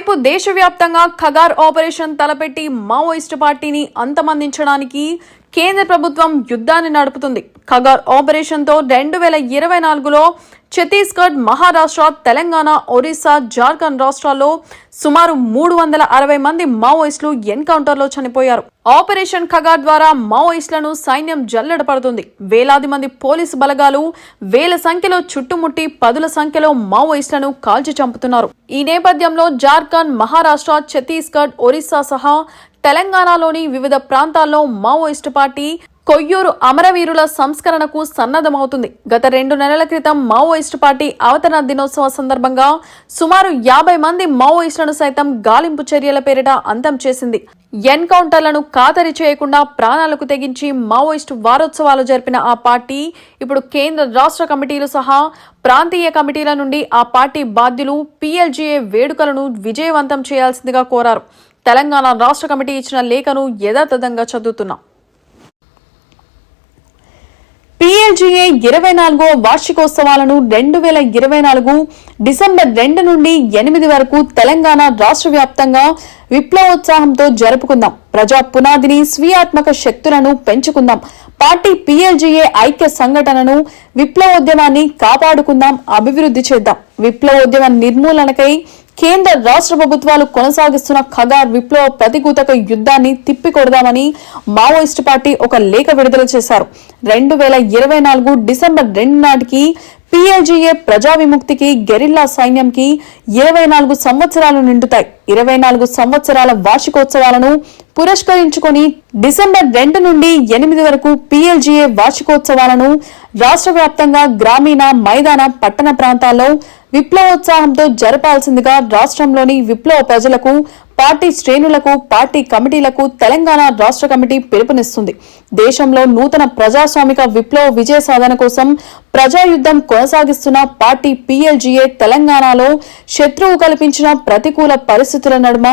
మరోవైపు దేశవ్యాప్తంగా ఖగార్ ఆపరేషన్ తలపెట్టి మావోయిస్టు పార్టీని అంతమందించడానికి కేంద్ర ప్రభుత్వం యుద్ధాన్ని నడుపుతుంది. ఖగార్ ఆపరేషన్తో రెండు వేల ఇరవై నాలుగులో ఛత్తీస్గఢ్ మహారాష్ట్ర తెలంగాణ ఒరిస్సా జార్ఖండ్ రాష్ట్రాల్లో సుమారు మూడు వందల అరవై మంది మావోయిస్టులు ఎన్కౌంటర్లో చనిపోయారు. ఆపరేషన్ ఖగార్ ద్వారా మావోయిస్టులను సైన్యం జల్లెడపడుతుంది వేలాది మంది పోలీసు బలగాలు వేల సంఖ్యలో చుట్టుముట్టి పదుల సంఖ్యలో మావోయిస్టులను కాల్చి చంపుతున్నారు. ఈ నేపథ్యంలో జార్ఖండ్ మహారాష్ట్ర ఛత్తీస్గఢ్ ఒరిస్సా సహా తెలంగాణలోని వివిధ ప్రాంతాల్లో మావోయిస్టు పార్టీ కొయ్యూరు అమరవీరుల సంస్కరణకు సన్నద్ధమవుతుంది. గత రెండు నెలల క్రితం మావోయిస్టు పార్టీ అవతరణ దినోత్సవ సందర్భంగా సుమారు యాభై మంది మావోయిస్టులను సైతం గాలింపు చర్యల పేరిట అంతం చేసింది. ఎన్కౌంటర్లను ఖాతరి చేయకుండా ప్రాణాలకు తెగించి మావోయిస్టు వారోత్సవాలు జరిపిన ఆ పార్టీ ఇప్పుడు కేంద్ర రాష్ట్ర కమిటీలు సహా ప్రాంతీయ కమిటీల నుండి ఆ పార్టీ బాధ్యులు పీఎల్జీఏ వేడుకలను విజయవంతం చేయాల్సిందిగా కోరారు. తెలంగాణ రాష్ట్ర కమిటీ ఇచ్చిన లేఖను యథాతథంగా చదువుతున్నాం. పిఎల్జీఏ ఇరవై నాలుగో వార్షికోత్సవాలను రెండు వేల ఇరవై నాలుగు డిసెంబర్ రెండు నుండి ఎనిమిది వరకు తెలంగాణ రాష్ట్ర వ్యాప్తంగా విప్లవోత్సాహంతో జరుపుకుందాం. ప్రజా పునాదిని స్వీయాత్మక శక్తులను పెంచుకుందాం. పార్టీ పిఎల్జీఏ ఐక్య సంఘటనను విప్లవోద్యమాన్ని కాపాడుకుందాం అభివృద్ధి చేద్దాం. విప్లవోద్యమ నిర్మూలనకై కేంద్ర రాష్ట్ర ప్రభుత్వాలు కొనసాగిస్తున్న ఖగార్ విప్లవ ప్రతికూతక యుద్ధాన్ని తిప్పికొడదామని మావోయిస్టు పార్టీ ఒక లేఖ విడుదల చేశారు. రెండు వేల ఇరవై నాలుగు డిసెంబర్ రెండు నాటికి పిఎల్జీఏ ప్రజా విముక్తికి గెరిల్లా సైన్యంకి ఇరవై నాలుగు సంవత్సరాలు నిండుతాయి. ఇరవై నాలుగు సంవత్సరాల వార్షికోత్సవాలను పురస్కరించుకొని డిసెంబర్ రెండు నుండి ఎనిమిది వరకు పిఎల్జీఏ వార్షికోత్సవాలను రాష్ట్ర వ్యాప్తంగా గ్రామీణ మైదాన పట్టణ ప్రాంతాల్లో విప్లవోత్సాహంతో జరపాల్సిందిగా రాష్ట్రంలోని విప్లవ ప్రజలకు పార్టీ శ్రేణులకు పార్టీ కమిటీలకు తెలంగాణ రాష్ట్ర కమిటీ పిలుపునిస్తుంది. దేశంలో నూతన ప్రజాస్వామిక విప్లవ విజయ సాధన కోసం ప్రజాయుద్ధం కొనసాగిస్తున్న పార్టీ పీఎల్జీఏ తెలంగాణలో శత్రువు కల్పించిన ప్రతికూల పరిస్థితుల నడుమ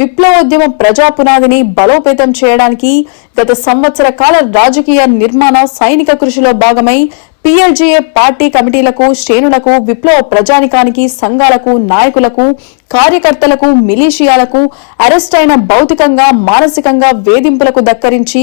విప్లవోద్యమం ప్రజా పునాదిని బలోపేతం చేయడానికి గత సంవత్సర కాల రాజకీయ నిర్మాణ సైనిక కృషిలో భాగమై పిఎల్జేఏ పార్టీ కమిటీలకు శ్రేణులకు విప్లవ ప్రజానికానికి సంఘాలకు నాయకులకు కార్యకర్తలకు మిలీషియాలకు అరెస్ట్ అయిన భౌతికంగా మానసికంగా వేధింపులకు దక్కరించి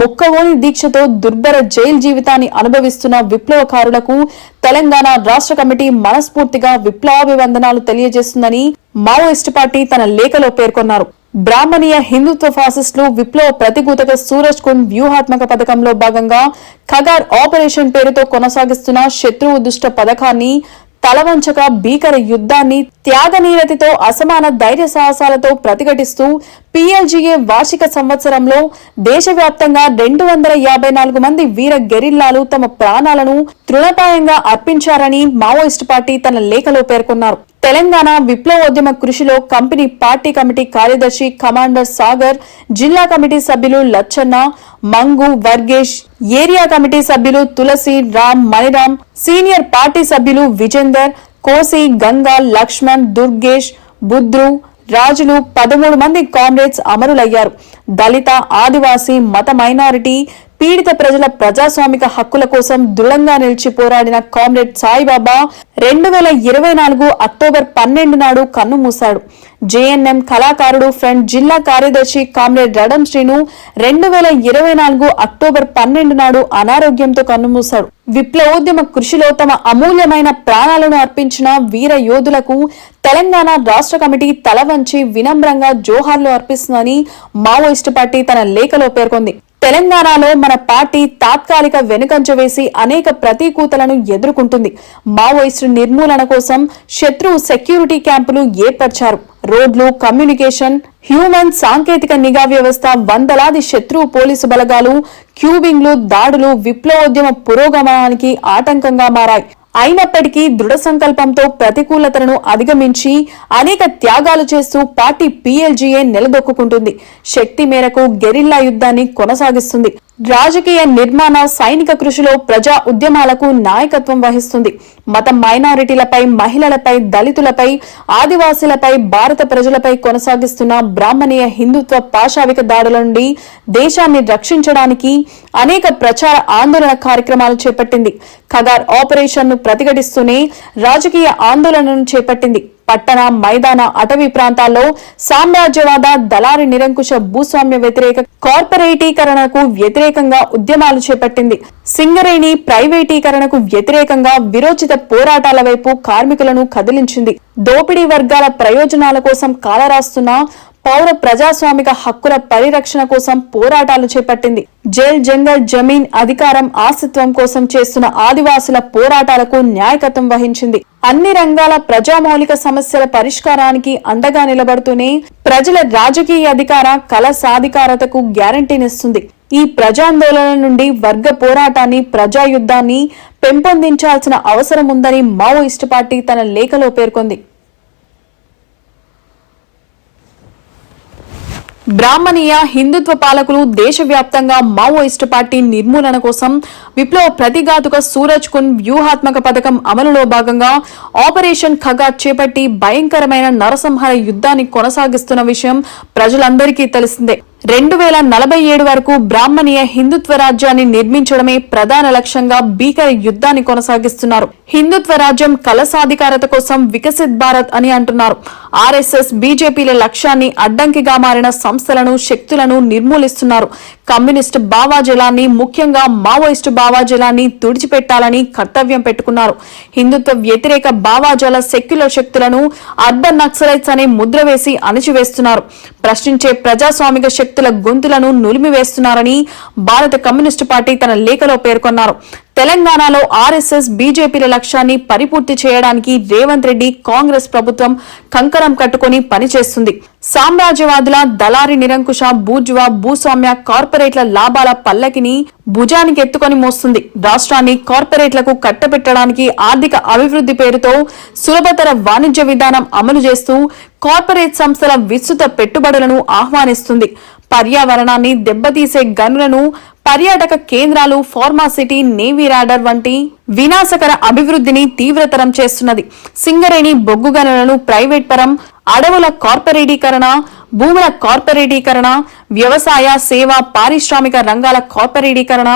మొక్కవోని దీక్షతో దుర్భర జైలు జీవితాన్ని అనుభవిస్తున్న విప్లవకారులకు తెలంగాణ రాష్ట్ర కమిటీ మనస్ఫూర్తిగా విప్లవాభివందనాలు తెలియజేస్తుందని మావోయిస్టు పార్టీ తన లేఖలో పేర్కొన్నారు. బ్రాహ్మణీయ హిందుత్వ ఫాసిస్టులు విప్లవ ప్రతికూతక సూరజ్ కుండ్ వ్యూహాత్మక పథకంలో భాగంగా ఖగార్ ఆపరేషన్ పేరుతో కొనసాగిస్తున్న శత్రువు దుష్ట పథకాన్ని తలవంచక భీకర యుద్ధాన్ని త్యాగనీరతితో అసమాన ధైర్య సాహసాలతో ప్రతిఘటిస్తూ పిఎల్జీఏ వార్షిక సంవత్సరంలో దేశవ్యాప్తంగా రెండు వందల యాభై నాలుగు మంది వీర గెరిల్లాలు తమ ప్రాణాలను తృణపాయంగా అర్పించారని మావోయిస్టు పార్టీ తన లేఖలో పేర్కొన్నారు. తెలంగాణ విప్లవోద్యమ కృషిలో కంపెనీ పార్టీ కమిటీ కార్యదర్శి కమాండర్ సాగర్ జిల్లా కమిటీ సభ్యులు లచ్చన్న మంగు వర్గేష్ ఏరియా కమిటీ సభ్యులు తులసి రామ్ మణిరామ్ సీనియర్ పార్టీ సభ్యులు విజేందర్ కోసి గంగా లక్ష్మణ్ దుర్గేష్ బుద్రు రాజులు పదమూడు మంది కామ్రేడ్స్ అమరులయ్యారు. దళిత ఆదివాసీ మత మైనారిటీ పీడిత ప్రజల ప్రజాస్వామిక హక్కుల కోసం దృఢంగా నిలిచి పోరాడిన కామ్రేడ్ సాయిబాబా రెండు వేల ఇరవై నాలుగు అక్టోబర్ పన్నెండు నాడు కన్నుమూశాడు జేఎన్ఎం కళాకారుడు ఫ్రంట్ జిల్లా కార్యదర్శి కామ్రేడ్ రడం శ్రీను రెండు వేల ఇరవై నాలుగు అక్టోబర్ పన్నెండు నాడు అనారోగ్యంతో కన్నుమూశాడు విప్లవోద్యమ కృషిలో తమ అమూల్యమైన ప్రాణాలను అర్పించిన వీర యోధులకు తెలంగాణ రాష్ట్ర కమిటీ తల వంచి వినమ్రంగా జోహార్లు అర్పిస్తుందని మావోయిస్టు పార్టీ తన లేఖలో పేర్కొంది. తెలంగాణలో మన పార్టీ తాత్కాలిక వెనుకంజ వేసి అనేక ప్రతికూతలను ఎదుర్కొంటుంది. మావోయిస్టు నిర్మూలన కోసం శత్రువు సెక్యూరిటీ క్యాంపులు ఏర్పరిచారు. రోడ్లు కమ్యూనికేషన్ హ్యూమన్ సాంకేతిక నిఘా వ్యవస్థ వందలాది శత్రువు పోలీసు బలగాలు క్యూబింగ్లు దాడులు విప్లవోద్యమ పురోగమనానికి ఆటంకంగా మారాయి. అయినప్పటికీ దృఢ సంకల్పంతో ప్రతికూలతలను అధిగమించి అనేక త్యాగాలు చేస్తూ పార్టీ పీఎల్జీఏ నిలదొక్కుంటుంది శక్తి మేరకు గెరిల్లా యుద్ధాన్ని కొనసాగిస్తుంది. రాజకీయ నిర్మాణ సైనిక కృషిలో ప్రజా ఉద్యమాలకు నాయకత్వం వహిస్తుంది. మత మైనారిటీలపై మహిళలపై దళితులపై ఆదివాసీలపై భారత ప్రజలపై కొనసాగిస్తున్న బ్రాహ్మణీయ హిందుత్వ పాశావిక దాడుల నుండి దేశాన్ని రక్షించడానికి అనేక ప్రచార ఆందోళన కార్యక్రమాలు చేపట్టింది. ఖగార్ ఆపరేషన్ను ప్రతిఘటిస్తూనే రాజకీయ ఆందోళనను చేపట్టింది. పట్టణ మైదాన అటవీ ప్రాంతాల్లో సామ్రాజ్యవాద దళారి నిరంకుశ భూస్వామ్య వ్యతిరేక కార్పొరేటీకరణకు వ్యతిరేకంగా ఉద్యమాలు చేపట్టింది. సింగరేణి ప్రైవేటీకరణకు వ్యతిరేకంగా విరోచిత పోరాటాల వైపు కార్మికులను కదిలించింది. దోపిడీ వర్గాల ప్రయోజనాల కోసం కాలరాస్తున్న పౌర ప్రజాస్వామిక హక్కుల పరిరక్షణ కోసం పోరాటాలు చేపట్టింది. జైల్ జంగల్ జమీన్ అధికారం ఆస్తిత్వం కోసం చేస్తున్న ఆదివాసుల పోరాటాలకు న్యాయకత్వం వహించింది. అన్ని రంగాల ప్రజామౌలిక సమస్యల పరిష్కారానికి అండగా నిలబడుతూనే ప్రజల రాజకీయ అధికార కళ సాధికారతకు గ్యారంటీనిస్తుంది ఈ ప్రజాందోళన నుండి వర్గ పోరాటాన్ని ప్రజాయుద్ధాన్ని పెంపొందించాల్సిన అవసరం ఉందని మావోయిస్టు పార్టీ తన లేఖలో పేర్కొంది. బ్రాహ్మణీయ హిందుత్వ పాలకులు దేశవ్యాప్తంగా మావోయిస్టు పార్టీ నిర్మూలన కోసం విప్లవ ప్రతిఘాతుక సూరజ్ కున్ వ్యూహాత్మక పథకం అమలులో భాగంగా ఆపరేషన్ ఖగా చేపట్టి భయంకరమైన నరసంహార యుద్ధాన్ని కొనసాగిస్తున్న విషయం ప్రజలందరికీ తెలిసిందే. రెండు వేల నలభై ఏడు వరకు బ్రాహ్మణీయ హిందుత్వ రాజ్యాన్ని నిర్మించడమే ప్రధాన లక్ష్యంగా భీకర యుద్ధాన్ని కొనసాగిస్తున్నారు. హిందుత్వ రాజ్యం కల సాధికారత కోసం వికసిత్ భారత్ అని అంటున్నారు. ఆర్ఎస్ఎస్ బీజేపీల లక్ష్యాన్ని అడ్డంకిగా మారిన సంస్థలను శక్తులను నిర్మూలిస్తున్నారు. కమ్యూనిస్టు భావాజలాన్ని ముఖ్యంగా మావోయిస్టు భావాజలాన్ని తుడిచిపెట్టాలని కర్తవ్యం పెట్టుకున్నారు. హిందుత్వ వ్యతిరేక భావాజాల సెక్యులర్ శక్తులను అర్బన్ నక్సలైట్స్ అనే ముద్ర వేసి అణిచివేస్తున్నారు. ప్రశ్నించే ప్రజాస్వామిక శక్తి వ్యక్తుల గొంతులను నులిమివేస్తున్నారని భారత కమ్యూనిస్టు పార్టీ తన లేఖలో పేర్కొన్నారు. తెలంగాణలో ఆర్ఎస్ఎస్ బీజేపీల లక్ష్యాన్ని పరిపూర్తి చేయడానికి రేవంత్ రెడ్డి కాంగ్రెస్ ప్రభుత్వం కంకరం కట్టుకుని పనిచేస్తుంది. సామ్రాజ్యవాదుల దళారి నిరంకుశ బూజ్వా భూస్వామ్య కార్పొరేట్ల లాభాల పల్లకిని భుజానికి ఎత్తుకొని మోస్తుంది. రాష్ట్రాన్ని కార్పొరేట్లకు కట్టబెట్టడానికి ఆర్థిక అభివృద్ధి పేరుతో సులభతర వాణిజ్య విధానం అమలు చేస్తూ కార్పొరేట్ సంస్థల విస్తృత పెట్టుబడులను ఆహ్వానిస్తుంది. పర్యావరణాన్ని దెబ్బతీసే గనులను పర్యాటక కేంద్రాలు ఫార్మాసిటీ నేవీ రాడర్ వంటి వినాశకర అభివృద్ధిని తీవ్రతరం చేస్తున్నది. సింగరేణి బొగ్గు గనులను ప్రైవేట్ పరం అడవుల కార్పొరేటీకరణ భూముల కార్పొరేటీకరణ వ్యవసాయ సేవ పారిశ్రామిక రంగాల కార్పొరేటీకరణ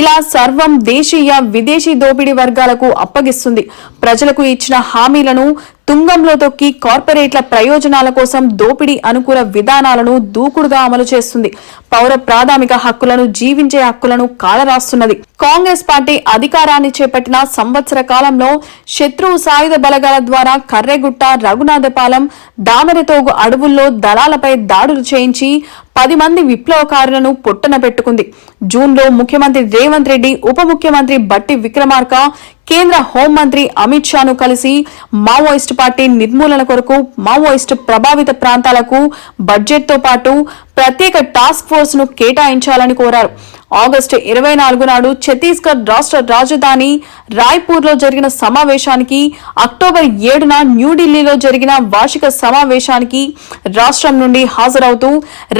ఇలా సర్వం దేశీయ విదేశీ దోపిడీ వర్గాలకు అప్పగిస్తుంది. ప్రజలకు ఇచ్చిన హామీలను తుంగంలో తొక్కి కార్పొరేట్ల ప్రయోజనాల కోసం దోపిడీ అనుకూల విధానాలను దూకుడుగా అమలు చేస్తుంది. పౌర ప్రాథమిక హక్కులను జీవించే హక్కులను కాలరాస్తున్నది. కాంగ్రెస్ పార్టీ అధికారాన్ని చేపట్టిన సంవత్సర కాలంలో శత్రువు సాయుధ బలగాల ద్వారా కర్రెగుట్ట రఘునాథపాలెం దామరతోగు అడవుల్లో దళాలపై దాడులు చేయించి పది మంది విప్లవకారులను పొట్టన పెట్టుకుంది. జూన్లో ముఖ్యమంత్రి రేవంత్ రెడ్డి ఉప ముఖ్యమంత్రి బట్టి విక్రమార్క కేంద్ర హోంమంత్రి అమిత్ షాను కలిసి మావోయిస్టు పార్టీ నిర్మూలన కొరకు మావోయిస్టు ప్రభావిత ప్రాంతాలకు బడ్జెట్తో పాటు ప్రత్యేక టాస్క్ ఫోర్స్ను కేటాయించాలని కోరారు. ఆగస్టు ఇరవై నాలుగు నాడు ఛత్తీస్గఢ్ రాష్ట్ర రాజధాని రాయ్పూర్లో జరిగిన సమావేశానికి అక్టోబర్ ఏడున న్యూఢిల్లీలో జరిగిన వార్షిక సమావేశానికి రాష్ట్రం నుండి హాజరవుతూ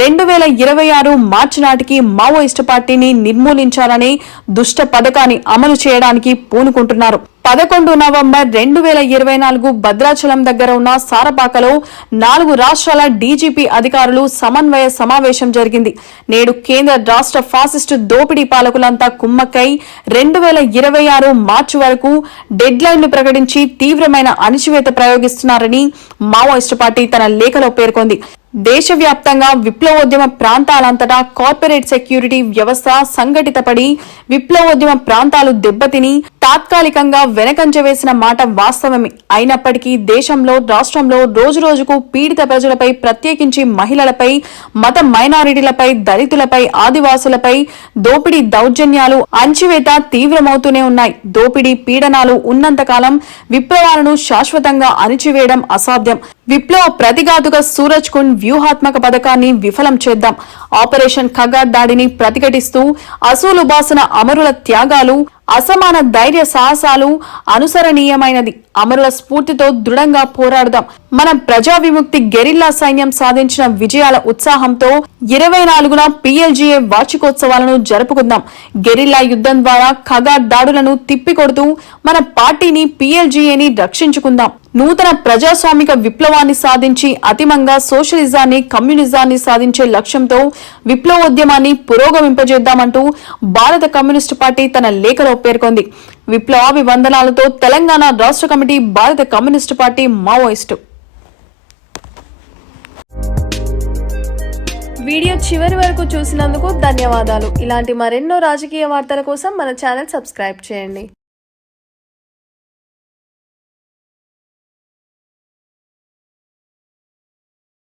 రెండు వేల ఇరవై ఆరు మార్చి నాటికి మావోయిస్టు పార్టీని నిర్మూలించాలనే దుష్ట పథకాన్ని అమలు చేయడానికి పూనుకుంటున్నారు. పదకొండు నవంబర్ రెండు వేల ఇరవై నాలుగు భద్రాచలం దగ్గర ఉన్న సారపాకలో నాలుగు రాష్ట్రాల డీజీపీ అధికారులు సమన్వయ సమావేశం జరిగింది. నేడు కేంద్ర రాష్ట్ర ఫాసిస్టు దోపిడీ పాలకులంతా కుమ్మక్కై రెండు వేల ఇరవై ఆరు మార్చి వరకు డెడ్లైన్లు ప్రకటించి తీవ్రమైన అణిచివేత ప్రయోగిస్తున్నారని మావోయిస్టు పార్టీ తన లేఖలో పేర్కొంది. దేశవ్యాప్తంగా విప్లవోద్యమ ప్రాంతాలంతటా కార్పొరేట్ సెక్యూరిటీ వ్యవస్థ సంఘటితపడి విప్లవోద్యమ ప్రాంతాలు దెబ్బతిని తాత్కాలికంగా వెనకంజ వేసిన మాట వాస్తవమే. అయినప్పటికీ దేశంలో రాష్ట్రంలో రోజురోజుకు పీడిత ప్రజలపై ప్రత్యేకించి మహిళలపై మత మైనారిటీలపై దళితులపై ఆదివాసులపై దోపిడీ దౌర్జన్యాలు అంచివేత తీవ్రమవుతూనే ఉన్నాయి. దోపిడీ పీడనాలు ఉన్నంతకాలం విప్లవాలను శాశ్వతంగా అణిచివేయడం అసాధ్యం. విప్లవ ప్రతిగాదుగా సూరజ్ కుండ్ వ్యూహాత్మక పథకాన్ని విఫలం చేద్దాం. ఆపరేషన్ ఖగార్ దాడిని ప్రతిఘటిస్తూ అసూలు బాసన అమరుల త్యాగాలు అసమాన ధైర్య సాహసాలు అనుసరణీయమైనది. అమరుల స్ఫూర్తితో దృఢంగా పోరాడదాం. మనం ప్రజా విముక్తి గెరిల్లా సైన్యం సాధించిన విజయాల ఉత్సాహంతో ఇరవై నాలుగున పిఎల్జీఏ వార్షికోత్సవాలను జరుపుకుందాం. గెరిల్లా యుద్ధం ద్వారా ఖగార్ దాడులను తిప్పికొడుతూ మన పార్టీని పిఎల్జీఏని రక్షించుకుందాం. నూతన ప్రజాస్వామిక విప్లవాన్ని సాధించి అతిమంగా సోషలిజాన్ని కమ్యూనిజాన్ని సాధించే లక్ష్యంతో విప్లవోద్యమాన్ని పురోగమింపజేద్దామంటూ భారత కమ్యూనిస్టు పార్టీ తన లేఖలో పేర్కొంది. విప్లవాభివందనాలతో తెలంగాణ రాష్ట్ర కమిటీ భారత కమ్యూనిస్టు పార్టీ మావోయిస్టు. వీడియో చివరి వరకు చూసినందుకు ధన్యవాదాలు. ఇలాంటి మరెన్నో రాజకీయ వార్తల కోసం మన ఛానల్ సబ్స్క్రైబ్ చేయండి.